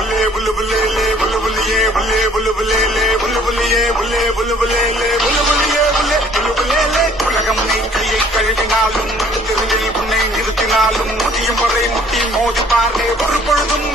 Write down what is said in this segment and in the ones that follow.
புல்லே புல்லு புல்லே லே புல்லு புல்லியே புல்லே புல்லு புல்லே லே புல்லு புல்லியே புல்லே புல்லு புல்லே லே புல்லு புல்லியே புல்லே புல்லு உலகம் நீ கையை கழுவினாலும் திருநிலை உன்னை நிறுத்தினாலும் முடியும் வரை முட்டி மோதி பாரு ஒரு பொழுதும்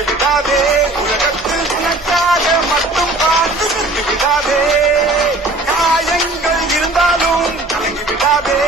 சென்று விடாதே உலகத்தில் உனக்காக மட்டும் வாழ்ந்து சென்று விடாதே காயங்கள் இருந்தாலும் விடாதே